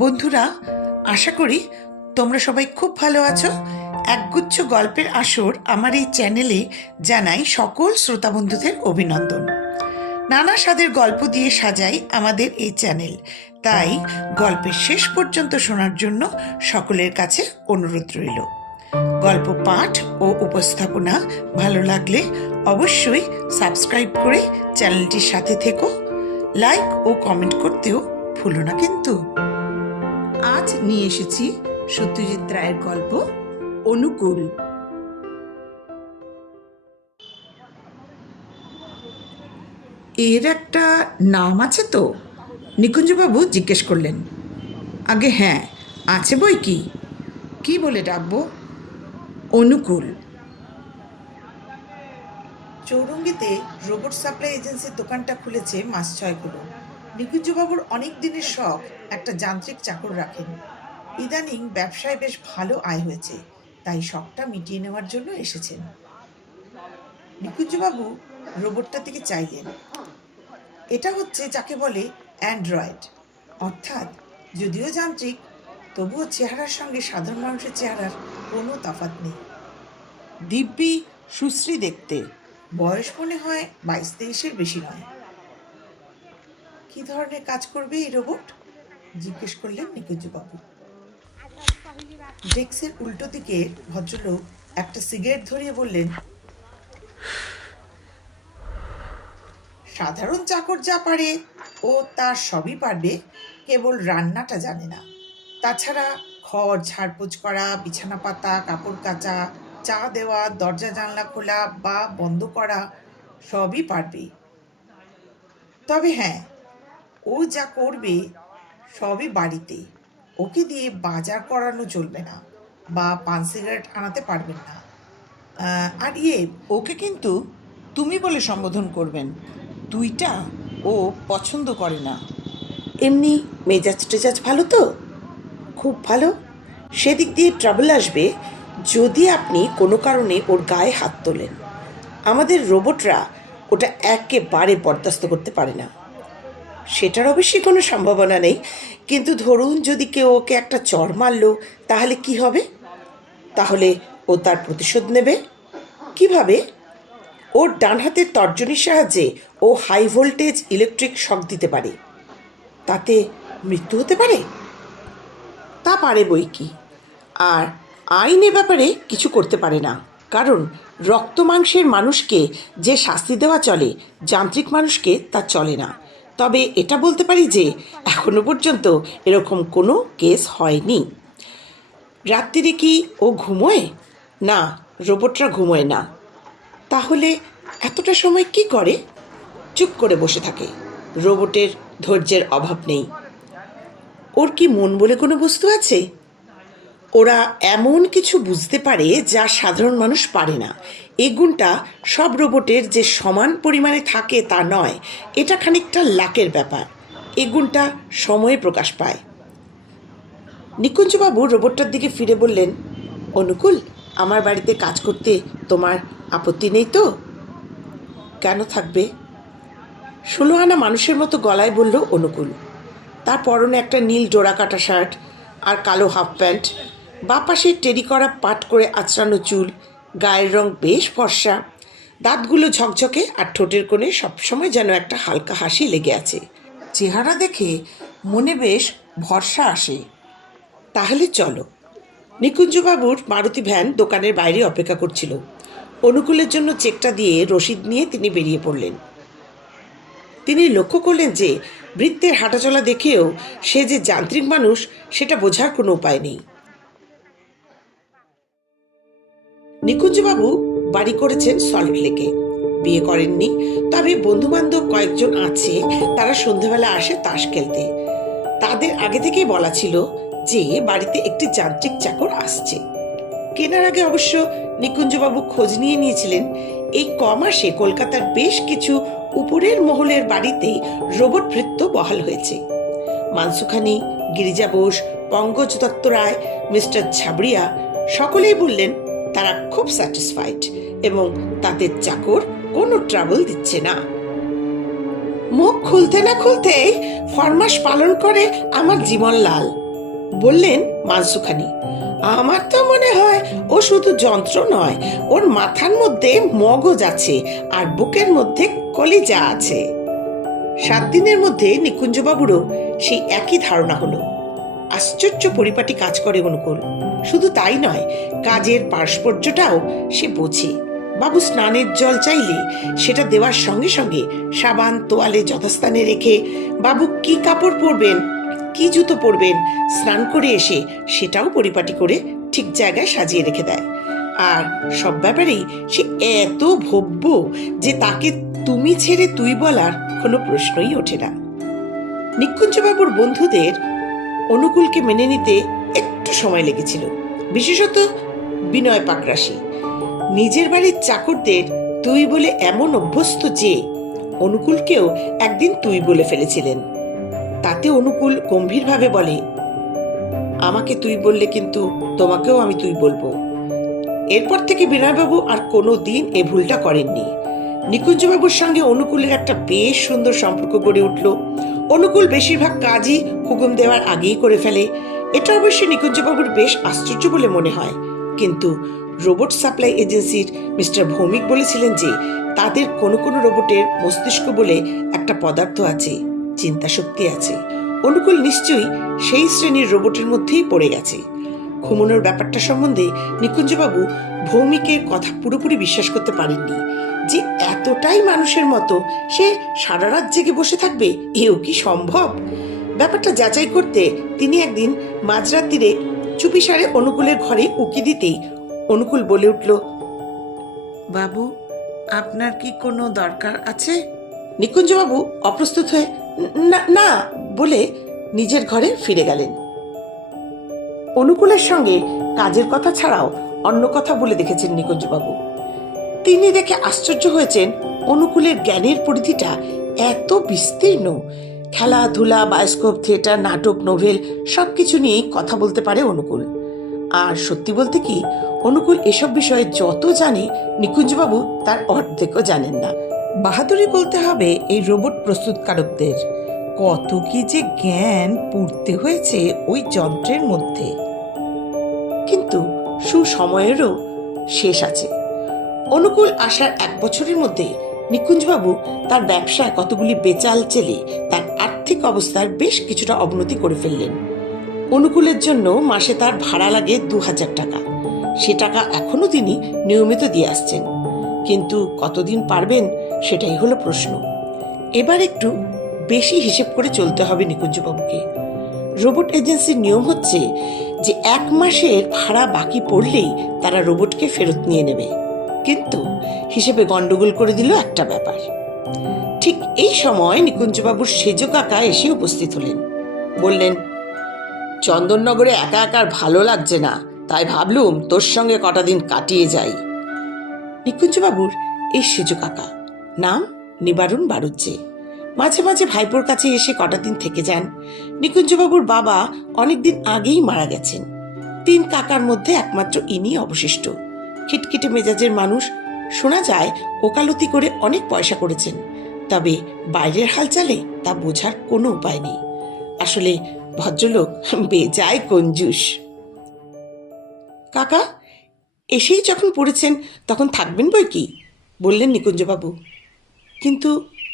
বন্ধুরা, আশা করি তোমরা সবাই খুব ভালো আছো। একগুচ্ছ গল্পের আসর আমার এই চ্যানেলে জানাই সকল শ্রোতা বন্ধুদের অভিনন্দন। নানা স্বাদের গল্প দিয়ে সাজাই আমাদের এই চ্যানেল, তাই গল্পের শেষ পর্যন্ত শোনার জন্য সকলের কাছে অনুরোধ রইল। গল্প পাঠ ও উপস্থাপনা ভালো লাগলে অবশ্যই সাবস্ক্রাইব করে চ্যানেলটির সাথে থেকো। লাইক ও কমেন্ট করতেও ভুলো না কিন্তু। আজ নিয়ে এসেছি সত্যজিৎ রায়ের গল্প অনুকূল। এর একটা নাম আছে তো? নিকুঞ্জবাবু জিজ্ঞেস করলেন। আগে হ্যাঁ, আছে বই কি। কি বলে ডাকবো? অনুকূল। চৌরঙ্গিতে রোবট সাপ্লাই এজেন্সির দোকানটা খুলেছে মাস 6 হলো। নিকুঞ্জবাবুর অনেক দিনের শখ একটা যান্ত্রিক চাকর রাখেন। ইদানিং ব্যবসায় বেশ ভালো আয় হয়েছে, তাই শখটা মিটিয়ে নেওয়ার জন্য এসেছেন। নিকুঞ্জবাবু রোবটটার দিকে চাইলেন। এটা হচ্ছে যাকে বলে অ্যান্ড্রয়েড, অর্থাৎ যদিও যান্ত্রিক, তবুও চেহারার সঙ্গে সাধারণ মানুষের চেহারার কোনো তফাৎ নেই। দিব্যি সুশ্রী দেখতে, বয়স মনে হয় 22-23-এর বেশি নয়। কি ধরনের কাজ করবে এই রোবট? জিজ্ঞেস করলেন নিকুঞ্জবাবু। ডেস্কের উল্টো দিকে ভদ্রলোক একটা সিগারেট ধরিয়ে বললেন, সাধারণ চাকর যা পারে ও তার সবই পারবে, কেবল রান্নাটা জানে না। তাছাড়া ঘর ঝাড়পোছ করা, বিছানা পাতা, কাপড় কাচা, চা দেওয়া, দরজা জানলা খোলা বা বন্ধ করা সবই পারবে। তবে হ্যাঁ, ও যা করবে সবই বাড়িতে। ওকে দিয়ে বাজার করানো চলবে না, বা পান সিগারেট আনাতে পারবেন না। আর ওকে কিন্তু তুমি বলে সম্বোধন করবেন। তুইটা ও পছন্দ করে না। এমনি মেজাজ টেজাজ ভালো তো? খুব ভালো। সেদিক দিয়ে ট্রাবল আসবে যদি আপনি কোনো কারণে ওর গায়ে হাত তোলেন। আমাদের রোবটরা ওটা একেবারে বরদাস্ত করতে পারে না। সেটার অবশ্যই কোনো সম্ভাবনা নেই, কিন্তু ধরুন যদি কেউ ওকে একটা চড় মারল, তাহলে কি হবে? তাহলে ও তার প্রতিশোধ নেবে। কিভাবে? ওর ডান হাতের তর্জনীর সাহায্যে ও হাই ভোল্টেজ ইলেকট্রিক শক দিতে পারে। তাতে মৃত্যু হতে পারে। তা পারে বই কি। আর আইন এ ব্যাপারে কিছু করতে পারে না, কারণ রক্ত মাংসের মানুষকে যে শাস্তি দেওয়া চলে, যান্ত্রিক মানুষকে তা চলে না। তবে এটা বলতে পারি যে এখনো পর্যন্ত এরকম কোনো কেস হয়নি। রাত্রিরে কি ও ঘুমোয়? না, রোবটরা ঘুমোয় না। তাহলে এতটা সময় কি করে? চুপ করে বসে থাকে। রোবটের ধৈর্যের অভাব নেই। ওর কি মন বলে কোনো বস্তু আছে? ওরা এমন কিছু বুঝতে পারে যা সাধারণ মানুষ পারে না। এই গুণটা সব রোবটের যে সমান পরিমাণে থাকে তা নয়, এটা খানিকটা লাকের ব্যাপার। এই গুণটা সময়ে প্রকাশ পায়। নিকুঞ্জবাবু রোবটটার দিকে ফিরে বললেন, অনুকূল, আমার বাড়িতে কাজ করতে তোমার আপত্তি নেই তো? কেন থাকবে? 16 আনা মানুষের মতো গলায় বলল অনুকূল। তার পরনে একটা নীল ডোরা কাটা শার্ট আর কালো হাফ প্যান্ট, বাপাশে টেরি করা পাট করে আঁচড়ানো চুল, গায়ের রং বেশ ফর্সা, দাঁতগুলো ঝকঝকে, আর ঠোঁটের কোণে সবসময় যেন একটা হালকা হাসি লেগে আছে। চেহারা দেখে মনে বেশ ভরসা আসে। তাহলে চলো। নিকুঞ্জবাবুর মারুতি ভ্যান দোকানের বাইরে অপেক্ষা করছিল। অনুকূলের জন্য চেকটা দিয়ে রসিদ নিয়ে তিনি বেরিয়ে পড়লেন। তিনি লক্ষ্য করলেন যে বৃত্তের হাঁটাচলা দেখেও সে যে যান্ত্রিক মানুষ সেটা বোঝার কোনো উপায় নেই। নিকুঞ্জবাবু বাড়ি করেছেন সল্ট লেকে, বিয়ে করেননি। তবে বন্ধুবান্ধব কয়েকজন আছে, তারা সন্ধ্যাবেলা আসে তাস খেলতে। তাদের আগে থেকেই বলা ছিল যে বাড়িতে একটি যান্ত্রিক চাকর আসছে। কেনার আগে অবশ্য নিকুঞ্জবাবু খোঁজ নিয়ে নিয়েছিলেন। এই কমাসে কলকাতার বেশ কিছু উপরের মহলের বাড়িতেই রোবট ভৃত্য বহাল হয়েছে। মানসুখানি, গিরিজা বোস, পঙ্কজ দত্ত রায়, মিস্টার ঝাবড়িয়া সকলেই বললেন তারা খুব স্যাটিসফাইড এবং তাদের চাকর কোনো ট্রাবল দিচ্ছে না। মুখ খুলতে না খুলতেই ফরমাস পালন করে আমার জীবনলাল। বললেন মানসুখানি। আমার তো মনে হয় ও শুধু যন্ত্র নয়, ওর মাথার মধ্যে মগজ আছে আর বুকের মধ্যে কলিজা আছে। 7 দিনের মধ্যে নিকুঞ্জবাবুরও সেই একই ধারণা হলো। আশ্চর্য পরিপাটি কাজ করে অনুকূল। শুধু তাই নয়, কাজের পারস্পর্যটাও সে বোঝে। বাবু স্নানের জল চাইলে সেটা দেওয়ার সঙ্গে সঙ্গে সাবান তোয়ালে যথাস্থানে রেখে, বাবু কি কাপড় পরবেন, কি জুতো পরবেন, স্নান করে এসে সেটাও পরিপাটি করে ঠিক জায়গায় সাজিয়ে রেখে দেয়। আর সব ব্যাপারেই সে এত ভব্য যে তাকে তুমি ছেড়ে তুই বলার কোনো প্রশ্নই ওঠে না। নিকুঞ্জবাবুর বন্ধুদের অনুকূলকে মেনে নিতে একটু সময় লেগেছিল, বিশেষত বিনয় পাকরাশি। নিজের বাড়ির চাকরদের তুই বলে এমন অভ্যস্ত যে অনুকূলকেও একদিন তুই বলে ফেলেছিলেন। তাতে অনুকূল গম্ভীরভাবে বলে, আমাকে তুই বললে কিন্তু তোমাকেও আমি তুই বলবো। এরপর থেকে বিনয়বাবু আর কোনো দিন এ ভুলটা করেননি। নিকুঞ্জবাবুর সঙ্গে অনুকূলের একটা বেশ সুন্দর সম্পর্ক গড়ে উঠল। অনুকূল বেশিরভাগ কাজই হুকুম দেওয়ার আগেই করে ফেলে। এটা অবশ্যই নিকুঞ্জবাবুর বেশ আশ্চর্য বলে মনে হয়, কিন্তু রোবট সাপ্লাই এজেন্সির মিস্টার ভৌমিক বলেছিলেন যে তাদের কোনো কোনো রোবটের মস্তিষ্ক বলে একটা পদার্থ আছে, চিন্তা শক্তি আছে। অনুকূল নিশ্চয়ই সেই শ্রেণীর রোবটের মধ্যেই পড়ে গেছে। ঘুমানোর ব্যাপারটা সম্বন্ধে নিকুঞ্জবাবু ভৌমিকের কথা পুরোপুরি বিশ্বাস করতে পারেননি, যে এতটাই মানুষের মতো সে সারা রাত জেগে বসে থাকবে, এও কি সম্ভব? ব্যাপারটা যাচাই করতে তিনি একদিন মাঝরাত্রিরে চুপিসারে অনুকূলের ঘরে উকি দিতেই অনুকূল বলে উঠল, বাবু, আপনার কি কোনো দরকার আছে? নিকুঞ্জবাবু অপ্রস্তুত হয়ে না না বলে নিজের ঘরে ফিরে গেলেন। অনুকূলের সঙ্গে কাজের কথা ছাড়াও অন্য কথা বলে দেখেছেন নিকুঞ্জবাবু। তিনি দেখে আশ্চর্য হয়েছেন অনুকূলের জ্ঞানের পরিধিটা এত বিস্তীর্ণ। খেলাধুলা, বায়োস্কোপ, থিয়েটার, নাটক, নোভেল সবকিছু নিয়েই কথা বলতে পারে অনুকূল। আর সত্যি বলতে কি, অনুকূল এসব বিষয়ে যত জানে নিকুঞ্জবাবু তার অর্ধেকও জানেন না। বাহাদুরি বলতে হবে এই রোবট প্রস্তুতকারকদের। কত কি যে জ্ঞান পুড়তে হয়েছে ওই যন্ত্রের মধ্যে। কিন্তু সুসময়েরও শেষ আছে। অনুকূল আসার 1 বছরের মধ্যে নিকুঞ্জবাবু তার ব্যবসায় কতগুলি বেচাল চেলে তার আর্থিক অবস্থার বেশ কিছুটা অবনতি করে ফেললেন। অনুকূলের জন্য মাসে তার ভাড়া লাগে 2000 টাকা। সে টাকা এখনো তিনি নিয়মিত দিয়ে আসছেন, কিন্তু কতদিন পারবেন সেটাই হলো প্রশ্ন। এবার একটু বেশি হিসেব করে চলতে হবে নিকুঞ্জবাবুকে। রোবট এজেন্সির নিয়ম হচ্ছে যে 1 মাসের ভাড়া বাকি পড়লেই তারা রোবটকে ফেরত নিয়ে নেবে। কিন্তু হিসেবে গন্ডগোল করে দিল একটা ব্যাপার। ঠিক এই সময় নিকুঞ্জবাবুর সেজ কাকা এসে উপস্থিত হলেন। বললেন, চন্দননগরে একা একা ভালো লাগছে না, তাই ভাবলুম তোর সঙ্গে কটা দিন কাটিয়ে যাই। নিকুঞ্জবাবুর এই সেজ কাকা নাম নিবারণ বাড়ুজ্জে। মাঝে মাঝে ভাইপোর কাছে এসে কটা দিন থেকে যান। নিকুঞ্জবাবুর বাবা অনেকদিন আগেই মারা গেছেন। 3 কাকার মধ্যে একমাত্র ইনি অবশিষ্ট। খিটখিটে মেজাজের মানুষ, শোনা যায় ওকালতি করে অনেক পয়সা করেছেন, তবে বাইরের হালচালে তা বোঝার কোনো উপায় নেই। আসলে ভদ্রলোক বেজায় কঞ্জুস। কাকা এসেই যখন পড়েছেন তখন থাকবেন বই কি, বললেন নিকুঞ্জবাবু। কিন্তু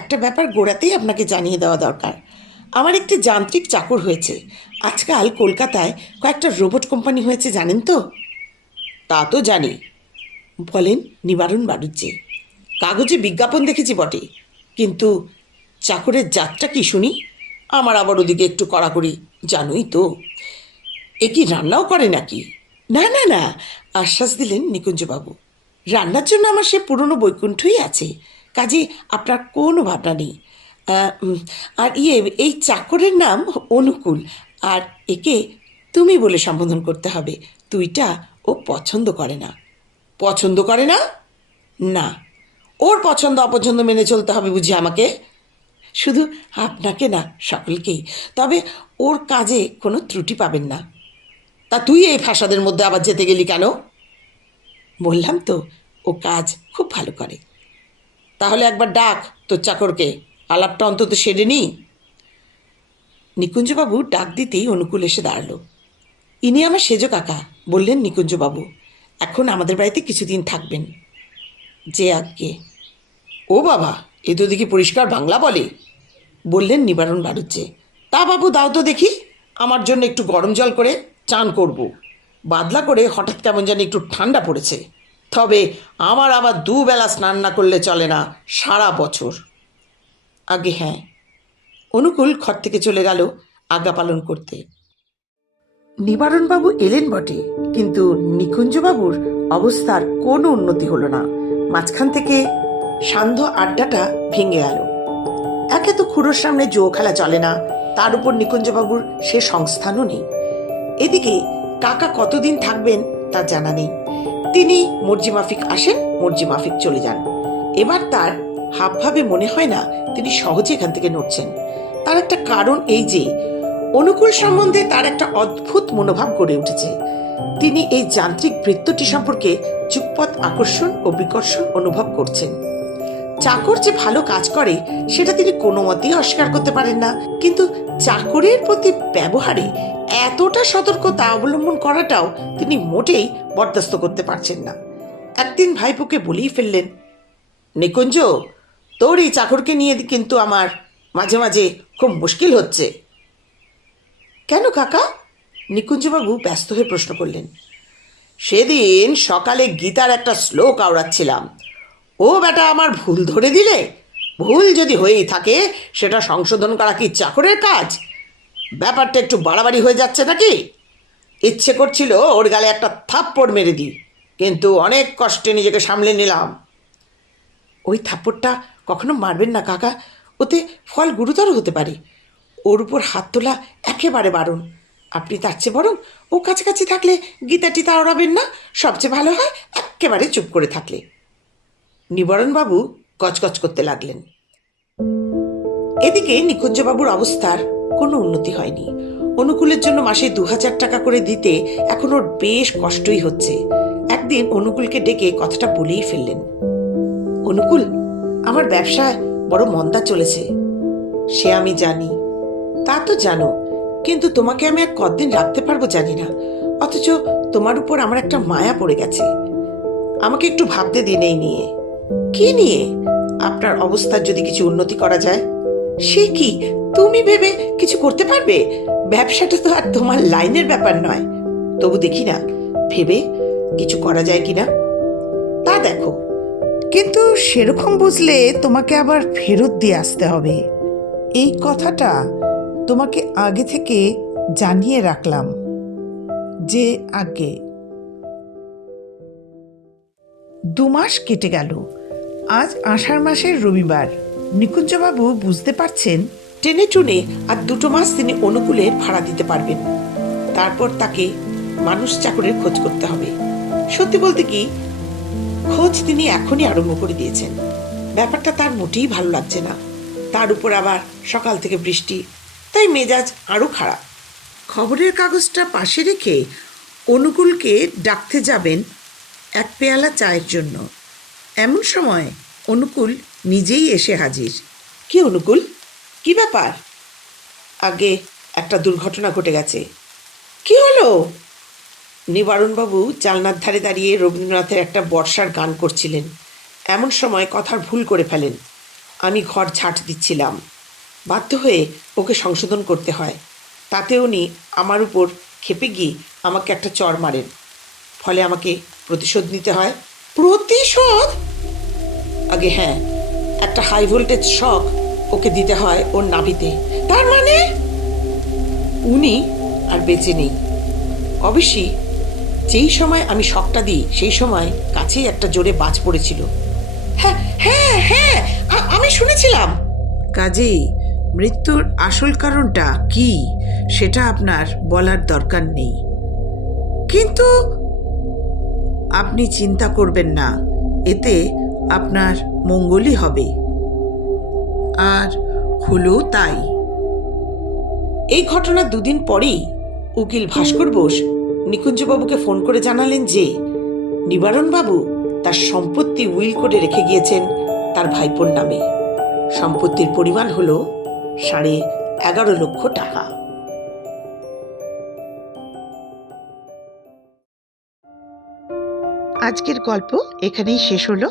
একটা ব্যাপার গোড়াতেই আপনাকে জানিয়ে দেওয়া দরকার। আমার একটি যান্ত্রিক চাকর হয়েছে। আজকাল কলকাতায় কয়েকটা রোবট কোম্পানি হয়েছে, জানেন তো? তা তো জানি, বলেন নিবারণ বাড়ুজ্জে। কাগজে বিজ্ঞাপন দেখেছি বটে, কিন্তু চাকরের জাতটা কি শুনি? আমার আবার ওদিকে একটু কড়াকড়ি, জানোই তো। এ কি রান্নাও করে নাকি? না না না, আশ্বাস দিলেন নিকুঞ্জবাবু। রান্নার জন্য আমার সে পুরনো বৈকুণ্ঠই আছে, কাজে আপনার কোনো ভাবনা নেই। আর এই চাকরের নাম অনুকূল, আর একে তুমি বলে সম্বোধন করতে হবে। তুইটা ও পছন্দ করে না। পছন্দ করে না? না, ওর পছন্দ অপছন্দ মেনে চলতে হবে বুঝি আমাকে? শুধু আপনাকে না, সকলকেই। তবে ওর কাজে কোনো ত্রুটি পাবেন না। তা তুই এই ফাসাদের মধ্যে আবার যেতে গেলি কেন? বললাম তো, ও কাজ খুব ভালো করে। তাহলে একবার ডাক তোর চাকরকে, আলাপটা অন্তত সেরে নি। নিকুঞ্জবাবু ডাক দিতেই অনুকূল এসে দাঁড়ালো। ইনি আমার সেজ কাকা, বললেন নিকুঞ্জবাবু। এখন আমাদের বাড়িতে কিছুদিন থাকবেন। যে আজ্ঞে। ও বাবা, এ তো দেখি পরিষ্কার বাংলা বলে, বললেন নিবারণ বাড়ুজ্জে। তা বাবু, দাও তো দেখি, আমার জন্য একটু গরম জল করে চান করব। বাদলা করে হঠাৎ কেমন জানি একটু ঠান্ডা পড়েছে। তবে আমার আবার দুবেলা স্নান না করলে চলে না সারা বছর। আগে হ্যাঁ। অনুকূল ঘর থেকে চলে গেল আজ্ঞা পালন করতে। নিবারণবাবু এলেন বটে, কিন্তু নিকুঞ্জবাবুর অবস্থার কোনো উন্নতি হলো না। মাঝখান থেকে সান্ধ্য আড্ডাটা ভেঙে গেল। একে তো খুড়োর সামনে জো খেলা চলে না, তার উপর নিকুঞ্জবাবুর সে সংস্থানও নেই। এদিকে কাকা কতদিন থাকবেন তা জানা নেই। তিনি মর্জি মাফিক আসেন, মর্জি মাফিক চলে যান। এবার তার হাবভাবে মনে হয় না তিনি সহজে এখান থেকে নড়ছেন। তার একটা কারণ এই যে, অনুকূল সম্বন্ধে তার একটা অদ্ভুত মনোভাব গড়ে উঠেছে। তিনি এই যান্ত্রিক বৃত্তটি সম্পর্কে যুগপৎ আকর্ষণ ও বিকর্ষণ অনুভব করছেন। চাকর যে ভালো কাজ করে সেটা তিনি কোনো মতেই অস্বীকার করতে পারেন না, কিন্তু চাকরের প্রতি ব্যবহারে এতটা সতর্কতা অবলম্বন করাটাও তিনি মোটেই বরদাস্ত করতে পারছেন না। একদিন ভাইপোকে বলেই ফেললেন, নিকুঞ্জ, তোর এই চাকরকে নিয়ে কিন্তু আমার মাঝে মাঝে খুব মুশকিল হচ্ছে। কেন কাকা? নিকুঞ্জবাবু ব্যস্ত হয়ে প্রশ্ন করলেন। সেদিন সকালে গীতার একটা শ্লোক আওড়াচ্ছিলাম, ও বেটা আমার ভুল ধরে দিলে। ভুল যদি হয়েই থাকে সেটা সংশোধন করা কি চাকরের কাজ? ব্যাপারটা একটু বাড়াবাড়ি হয়ে যাচ্ছে নাকি? ইচ্ছে করছিল ওর গালে একটা থাপ্পড় মেরে দিই, কিন্তু অনেক কষ্টে নিজেকে সামলে নিলাম। ওই থাপ্পড়টা কখনো মারবেন না কাকা, ওতে ফল গুরুতর হতে পারে। ওর উপর হাত তোলা একেবারে বারণ। আপনি তার চেয়ে বরং ও কাছাকাছি থাকলে গীতাটি তা ওড়াবেন না, সবচেয়ে ভালো হয় একেবারে চুপ করে থাকলে। নিবারণবাবু গজগজ করতে লাগলেন। এদিকে নিকুঞ্জবাবুর অবস্থার কোনো উন্নতি হয়নি। অনুকূলের জন্য মাসে 2000 টাকা করে দিতে এখন ওর বেশ কষ্টই হচ্ছে। একদিন অনুকূলকে ডেকে কথাটা বলেই ফেললেন। অনুকূল, আমার ব্যবসায় বড় মন্দা চলেছে। সে আমি জানি। তা তো জানো, কিন্তু তোমাকে আমি আর কতদিন রাখতে পারবো জানি না। অথচ তোমার উপর আমার একটা মায়া পড়ে গেছে। আমাকে একটু ভাবতে দিন এই নিয়ে। কি নিয়ে? আপনার অবস্থার যদি কিছু উন্নতি করা যায়। সে কি, তুমি ভেবে কিছু করতে পারবে? ব্যবসাটা তো আর তোমার লাইনের ব্যাপার নয়। তবু দেখি না ভেবে কিছু করা যায় কিনা। তা দেখো, কিন্তু সেরকম বুঝলে তোমাকে আবার ফেরত দিয়ে আসতে হবে। এই কথাটা তোমাকে আগে থেকে জানিয়ে রাখলাম যে আগে। 2 মাস কেটে গেল। আজ আষাঢ় মাসের রবিবার। নিকুঞ্জবাবু বুঝতে পারছেন টেনে টুনে আর 2 মাস তিনি অনুকূলের ভাড়া দিতে পারবেন। তারপর তাকে মানুষ চাকরের খোঁজ করতে হবে। সত্যি বলতে কি, খোঁজ তিনি এখনই আরম্ভ করে দিয়েছেন। ব্যাপারটা তার মোটেই ভালো লাগছে না। তার উপর আবার সকাল থেকে বৃষ্টি, তাই মেজাজ আরও খারাপ। খবরের কাগজটা পাশে রেখে অনুকূলকে ডাকতে যাবেন এক পেয়ালা চায়ের জন্য। এমন সময় অনুকূল নিজেই এসে হাজির। কি অনুকূল, কি ব্যাপার? আগে একটা দুর্ঘটনা ঘটে গেছে। কি হলো? নিবারণবাবু জানলার ধারে দাঁড়িয়ে রবীন্দ্রনাথের একটা বর্ষার গান করছিলেন। এমন সময় কথার ভুল করে ফেলেন। আমি ঘর ঝাঁট দিচ্ছিলাম। বাধ্য হয়ে ওকে সংশোধন করতে হয়। তাতে উনি আমার উপর ক্ষেপে গিয়ে আমাকে একটা চড় মারেন। ফলে আমাকে প্রতিশোধ নিতে হয়। প্রতিশোধ? আগে হ্যাঁ, একটা হাই ভোল্টেজ শক ওকে দিতে হয় ওর নাভিতে। তার মানে উনি আর বেঁচে নেই। অবশ্যই যেই সময় আমি শকটা দিই সেই সময় কাছেই একটা জোরে বাজ পড়েছিল। হ্যাঁ হ্যাঁ হ্যাঁ, আমি শুনেছিলাম। কাজেই মৃত্যুর আসল কারণটা কি সেটা আপনার বলার দরকার নেই। কিন্তু আপনি চিন্তা করবেন না, এতে আপনার মঙ্গলই হবে। আর হলো তাই। এই ঘটনা 2 দিন পরেই উকিল ভাস্কর বোস নিকুঞ্জবাবুকে ফোন করে জানালেন যে নিবারণবাবু তার সম্পত্তি উইল করে রেখে গিয়েছেন তার ভাইপোর নামে। সম্পত্তির পরিমাণ হল 11.5 লক্ষ টাকা। আজকের গল্প এখানেই শেষ হলো।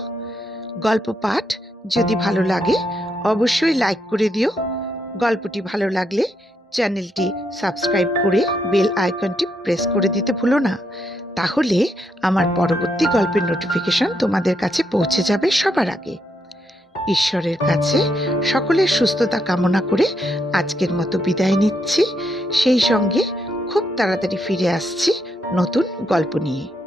গল্প পাঠ যদি ভালো লাগে অবশ্যই লাইক করে দিও। গল্পটি ভালো লাগলে চ্যানেলটি সাবস্ক্রাইব করে বেল আইকনটি প্রেস করে দিতে ভুলো না। তাহলে আমার পরবর্তী গল্পের নোটিফিকেশন তোমাদের কাছে পৌঁছে যাবে সবার আগে। ঈশ্বরের কাছে সকলের সুস্থতা কামনা করে আজকের মতো বিদায় নিচ্ছি। সেই সঙ্গে খুব তাড়াতাড়ি ফিরে আসছি নতুন গল্প নিয়ে।